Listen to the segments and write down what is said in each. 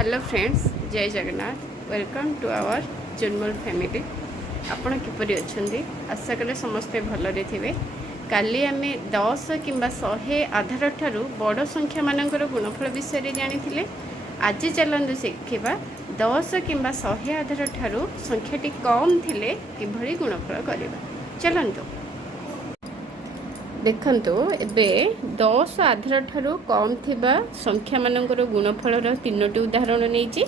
Hello friends, जय Jagannath. Welcome to our journal family. आपण किपरि अछंदी? आशा कले समस्ते भलरे थिबे। काली आमे 10 किंबा 100 आधार ठारू बड़ संख्या मानकर गुणफल विषय रे जानिथिले। आज चलंदु शिखिबा 10 किंबा 100 आधार ठारू संख्याटी कम थिले किभଳି गुणफल करिबा। चलंतु देखंतु एबे 10 आधार ठारू कम थिबा संख्या मानकर गुणफलर 3टी उदाहरण नेछि।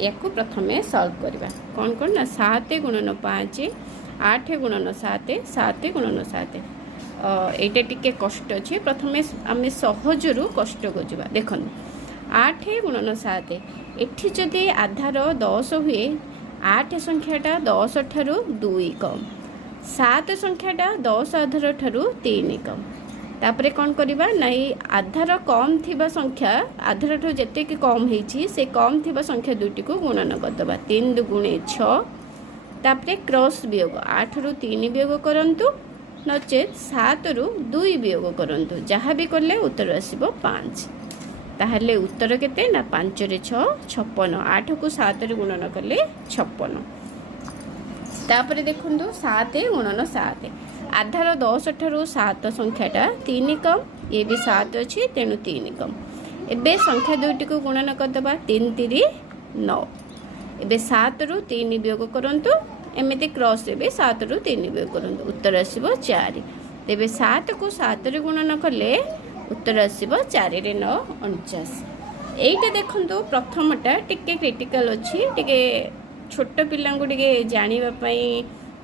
याकू प्रथमे सॉल्व करबा। कोन कोन ना 7 गुणन 5, 8 गुणन 7, 7 गुणन 7। एटा टिके कष्ट अछि। प्रथमे आमे सहजरु कष्ट को जिबा। देखन 8 गुणन 7 एठी जदि आधार 10 हुए 8 संख्याटा 10 ठारू 2 कम, 7 संख्याटा 10 आधार ठारू 3 कम। तापरे कौन करिबा ना आधार कम थिबा संख्या आधार ठारू जेते कि कम हेछि से कम थिबा संख्या दुटी को गुणन करदबा। 3 दुगुणे 6। तापरे क्रॉस वियोग 8 रु 3 वियोग करंतु नचेत 7 रु 2 वियोग करंतु। जहाँ भी करले उत्तर आसीबो 5। ताहले उत्तर केते ना 5 रे 6 56। 8 को 7 रे गुणन करले 56। तापरे देखंतु 7 गुणन 7 आधार 10 ठारू 7 संख्याटा 3 कम, ये भी 7 अछि तेणु 3 कम। एबे संख्या दुईटी को गुणन करदबा। 3 3 9। एबे 7 रु 3 वियोग करंतु। एमिति क्रॉस रे भी 7 रु 3 वियोग करंतु। उत्तर आसीबो 4। तेबे 7 को 7 रे गुणन करले उत्तर आसीबो 4 रे 9 49। एइटा देखंतु प्रथमटा टिके क्रिटिकल अछि। टिके छोट पिलांगु टिके जानिबा पई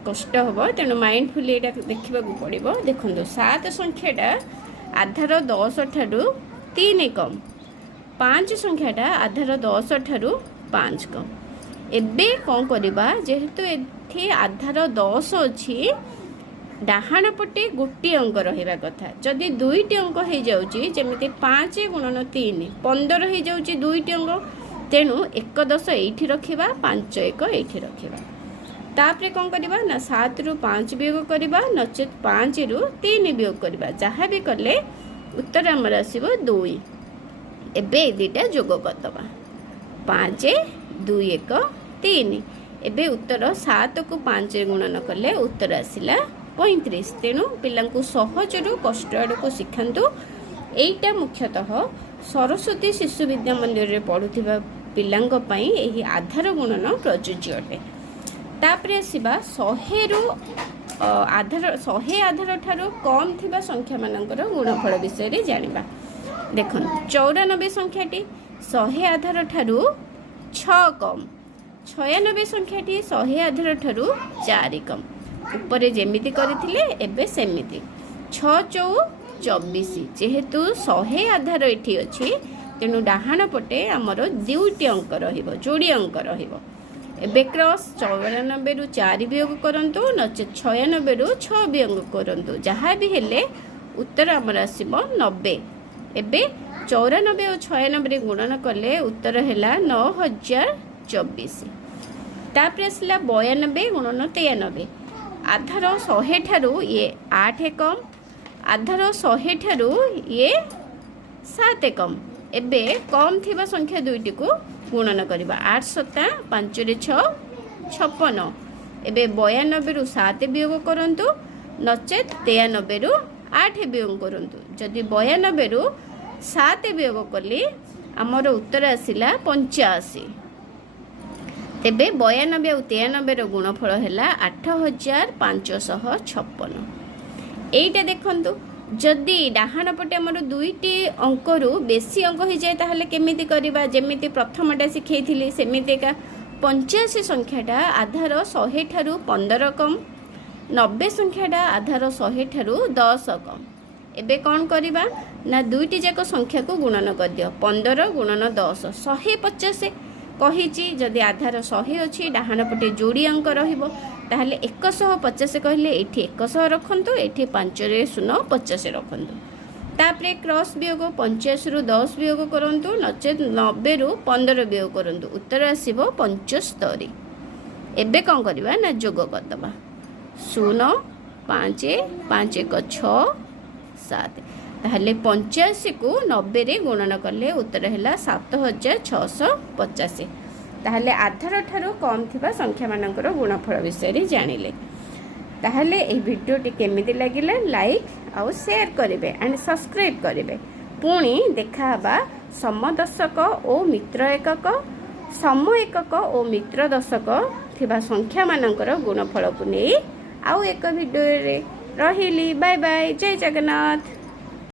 कष्ट होबो तेणु माइंडफुली एटा देखिबा को पड़िबो। देखंतु 7 संख्याटा आधार 10 ठारू 3 कम, 5 संख्याटा आधार 10 ठारू 5 कम। एबे कोन करबा जेहेतु एथि आधार 10 अछि डाहाण पटे गोटी अंक रहिबा कथा। जदि दुईटी अंक हे जाउची जेमिति 5 गुणन 3 15 हे जाउची दुईटी अंक, तेणु 1 10 एठी रखिबा, 5 1 एठी रखिबा। तापरे कौन करबा ना 7 रु 5 वियोग करबा नचेत 5 रु 3 वियोग करबा। जहाँ भी करले उत्तर हमर आसीबो 2। एबे दुईटा जोग करदबा। 5 2 1 3। एबे उत्तर 7 को 5 रे गुणन करले उत्तर आसिला 35। तेणु पिलांकु सहजरु कष्ट आडको शिखांतु। एइटा मुख्यतः सरस्वती शिशु विद्या मंदिर रे पढुथिबा पिलांक पई एही आधार गुणन प्रयोज्य अटे। तापरे आसीबा 100 रु आधार 100 आधार ठारू कम थिबा संख्या मानकर गुणफल विषय रे जानिबा। देखन 94 संख्याटी 100 आधार ठारू 6 कम, 96 संख्याटी 100 आधार ठारू 4 कम। ऊपर जेमिति करथिले एबे सेमिति 6 4 24। जेहेतु 100 आधार एठी अछि तेणु डाहाण पटे हमर दुईटी अंक रहिबो, जोड़ी अंक रहिबो। एबे क्रॉस 94 रु 4 वियोग करंतु नचेत 96 रु 6 वियोग करंतु। जहाँ भी हेले उत्तर हमर आसीबो 90। एबे 94 और 96 रे गुणन करले उत्तर हैला 9024। तापरे आसला 92 गुणन 93 आधार 100 ठारू ये 8 कम, आधार 100 ठारू ये 7 कम। एबे कम थिबा संख्या दुईटी को गुणन करबा। 8 7 5 रे 6 56। एबे 92 रु 7 वियोग करंतु नचेत 93 रु 8 वियोग करंतु। जदि 92 रु 7 वियोग करली हमर उत्तर आसिला 85। तेबे 92 और 93 रो गुणफल हैला 8556। एइटा देखंतु जदि डाहाण पटे हमर दुईटी अंकरू बेसी अंक हो जाए ताहले केमिति करबा। जेमिति प्रथमटा सिखैथिली सेमिति का 85 संख्याटा आधार 100 ठारू 15 कम, 90 संख्याटा आधार 100 ठारू 10 कम। एबे कौन करबा ना दुईटी जाक संख्या को गुणन कर दियो। 15 गुणन 10 150 कहिची। जदि आधार 100 अछि डाहाण पटे जोड़ी अंक रहिबो ताहले 150 कहले एठी 100 रखंतु, एठी 5 रे 0 50 रखंतु। तापरे क्रॉस वियोग 85 रु 10 वियोग करंतु नचेत 90 रु 15 वियोग करंतु। उत्तर आसीबो 75। एबे कोन करबा ना जोग करदबा। 0 5 5 1 6 7 ताहले 85 को 90 रे गुणन कले उत्तर है 7650। ताहले आधार ठारू कम थिबा संख्या मानकर गुणफल विषय जानिले। ताहले ए वीडियोटी केमिति लागिला लाइक आउ शेयर करेंगे एंड सब्सक्राइब करेंगे। पुणी देखा समदशक और मित्र एकक सम एकक और मित्र दशक थिबा संख्या मानकर गुणफल को नहीं आउ एक वीडियो रे रहिली। बाय बाय, जय जगन्नाथ।